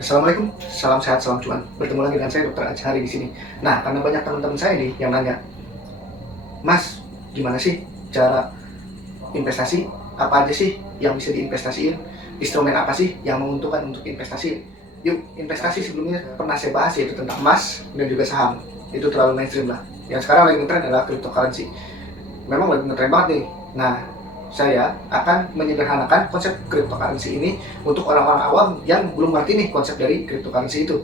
Assalamualaikum, salam sehat, salam cuan. Bertemu lagi dengan saya Dr. Ajhari di sini. Nah, karena banyak teman-teman saya nih yang nanya, Mas, gimana sih cara investasi? Apa aja sih yang bisa diinvestasiin? Instrumen apa sih yang menguntungkan untuk investasi? Yuk, investasi sebelumnya pernah saya bahas, yaitu tentang emas dan juga saham. Itu terlalu mainstream lah. Yang sekarang lagi ngetren adalah cryptocurrency. Memang lagi ngetren banget nih. Nah, saya akan menyederhanakan konsep cryptocurrency ini untuk orang-orang awam yang belum ngerti nih konsep dari cryptocurrency itu.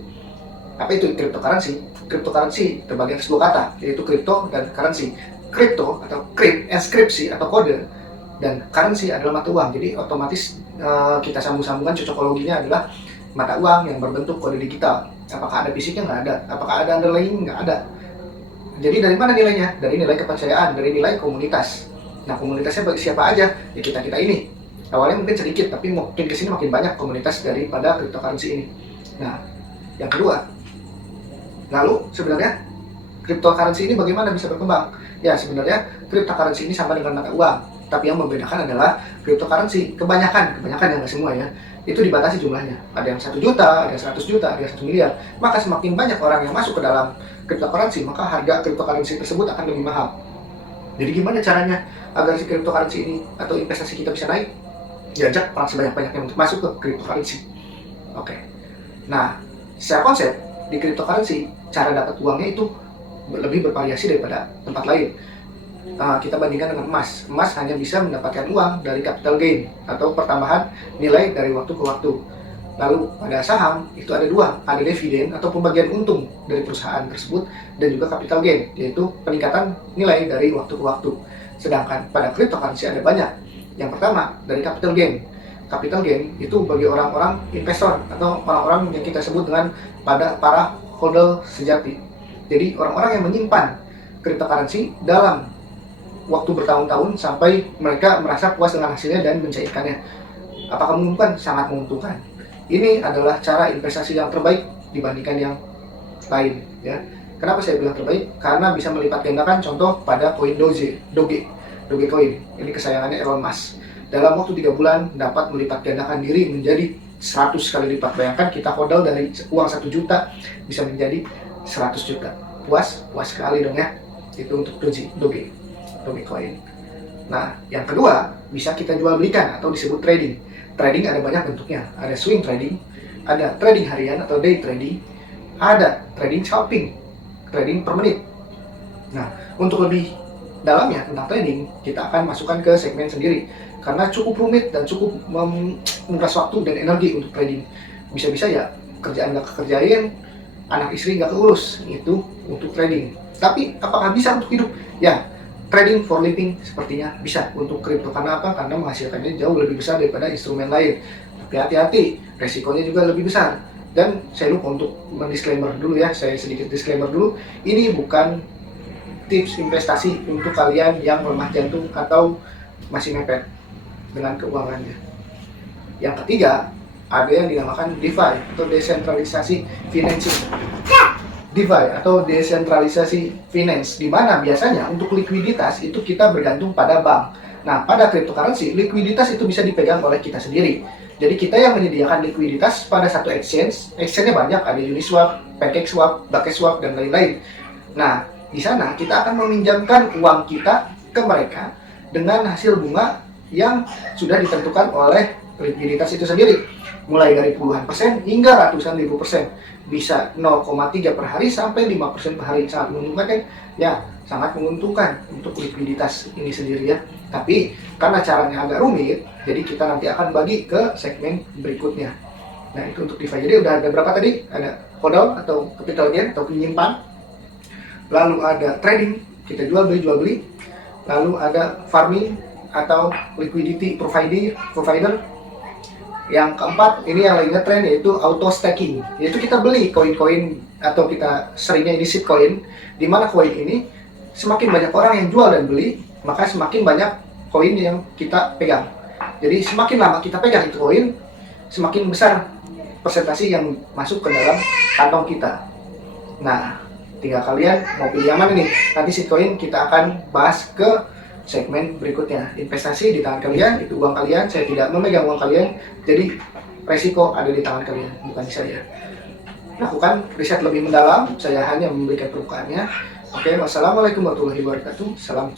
Apa itu cryptocurrency? Cryptocurrency terbagi atas dua kata, yaitu crypto dan currency. Crypto atau inskripsi atau kode, dan currency adalah mata uang. Jadi otomatis kita sambung-sambungkan, cocokologinya adalah mata uang yang berbentuk kode digital. Apakah ada fisiknya? Nggak ada. Apakah ada underlying? Nggak ada. Jadi dari mana nilainya? Dari nilai kepercayaan, dari nilai komunitas. Nah, komunitasnya bagi siapa aja? Ya kita-kita ini. Awalnya mungkin sedikit, tapi mungkin kesini makin banyak komunitas daripada cryptocurrency ini. Nah, yang kedua, lalu sebenarnya cryptocurrency ini bagaimana bisa berkembang? Ya, sebenarnya cryptocurrency ini sama dengan mata uang, tapi yang membedakan adalah cryptocurrency kebanyakan yang nggak semua ya, itu dibatasi jumlahnya. Ada yang 1 juta, ada yang 100 juta, ada yang 1 miliar. Maka semakin banyak orang yang masuk ke dalam cryptocurrency, maka harga cryptocurrency tersebut akan lebih mahal. Jadi gimana caranya agar si cryptocurrency ini atau investasi kita bisa naik? Diajak orang sebanyak-banyaknya untuk masuk ke cryptocurrency. Oke. Nah, secara konsep di cryptocurrency, cara dapat uangnya itu lebih bervariasi daripada tempat lain. Kita bandingkan dengan emas. Emas hanya bisa mendapatkan uang dari capital gain atau pertambahan nilai dari waktu ke waktu. Lalu pada saham itu ada dua, ada dividen atau pembagian untung dari perusahaan tersebut, dan juga capital gain, yaitu peningkatan nilai dari waktu ke waktu. Sedangkan pada cryptocurrency ada banyak. Yang pertama dari capital gain. Capital gain itu bagi orang-orang investor atau orang-orang yang kita sebut dengan para hodl sejati. Jadi orang-orang yang menyimpan cryptocurrency dalam waktu bertahun-tahun sampai mereka merasa puas dengan hasilnya dan mencairkannya. Apakah menguntungkan? Sangat menguntungkan. Ini adalah cara investasi yang terbaik dibandingkan yang lain, ya. Kenapa saya bilang terbaik? Karena bisa melipat gandakan. Contoh pada koin Dogecoin. Ini kesayangannya Elon Musk. Dalam waktu 3 bulan dapat melipat gandakan diri menjadi 100 kali lipat. Bayangkan kita modal dari uang 1 juta bisa menjadi 100 juta. Puas sekali dong ya. Itu untuk Dogecoin. Nah, yang kedua, bisa kita jual belikan atau disebut trading. Trading ada banyak bentuknya. Ada swing trading, ada trading harian atau day trading, ada trading scalping, trading per menit. Nah, untuk lebih dalamnya tentang trading, kita akan masukkan ke segmen sendiri. Karena cukup rumit dan cukup menguras waktu dan energi untuk trading. Bisa-bisa ya kerjaan nggak kekerjain, anak istri nggak keurus. Itu untuk trading. Tapi apakah bisa untuk hidup? Ya, trading for living sepertinya bisa untuk kripto. Karena apa? Karena menghasilkannya jauh lebih besar daripada instrumen lain. Tapi hati-hati, resikonya juga lebih besar. Dan saya lupa untuk mendisclaimer dulu ya, saya sedikit disclaimer dulu. Ini bukan tips investasi untuk kalian yang lemah jantung atau masih mepet dengan keuangannya. Yang ketiga, ada yang dinamakan DeFi atau desentralisasi financing. DeFi atau desentralisasi finance, di mana biasanya untuk likuiditas itu kita bergantung pada bank. Nah, pada cryptocurrency, likuiditas itu bisa dipegang oleh kita sendiri. Jadi kita yang menyediakan likuiditas pada satu exchange-nya banyak, ada Uniswap, PancakeSwap, Bucketswap, dan lain-lain. Nah, di sana kita akan meminjamkan uang kita ke mereka dengan hasil bunga yang sudah ditentukan oleh likuiditas itu sendiri. Mulai dari puluhan persen hingga ratusan ribu persen. Bisa 0,3 per hari sampai 5% per hari. Sangat menguntungkan kan? Ya, sangat menguntungkan untuk likuiditas ini sendiri ya. Tapi karena caranya agak rumit, jadi kita nanti akan bagi ke segmen berikutnya. Nah, itu untuk DeFi. Jadi udah ada berapa tadi? Ada hodl atau capital gain atau penyimpan. Lalu ada trading, kita jual beli. Lalu ada farming atau liquidity provider. Yang keempat, ini yang lagi ngetrend, yaitu auto staking. Yaitu kita beli koin-koin atau kita seringnya ini shitcoin, di mana koin ini semakin banyak orang yang jual dan beli, maka semakin banyak koin yang kita pegang. Jadi semakin lama kita pegang itu koin, semakin besar persentase yang masuk ke dalam kantong kita. Nah, tinggal kalian mau pilih yang mana nih. Nanti shitcoin kita akan bahas ke segmen berikutnya. Investasi di tangan kalian, itu uang kalian. Saya tidak memegang uang kalian. Jadi resiko ada di tangan kalian, bukan di saya. Lakukan riset lebih mendalam, saya hanya memberikan permukaannya. Oke, wassalamualaikum warahmatullahi wabarakatuh. Salam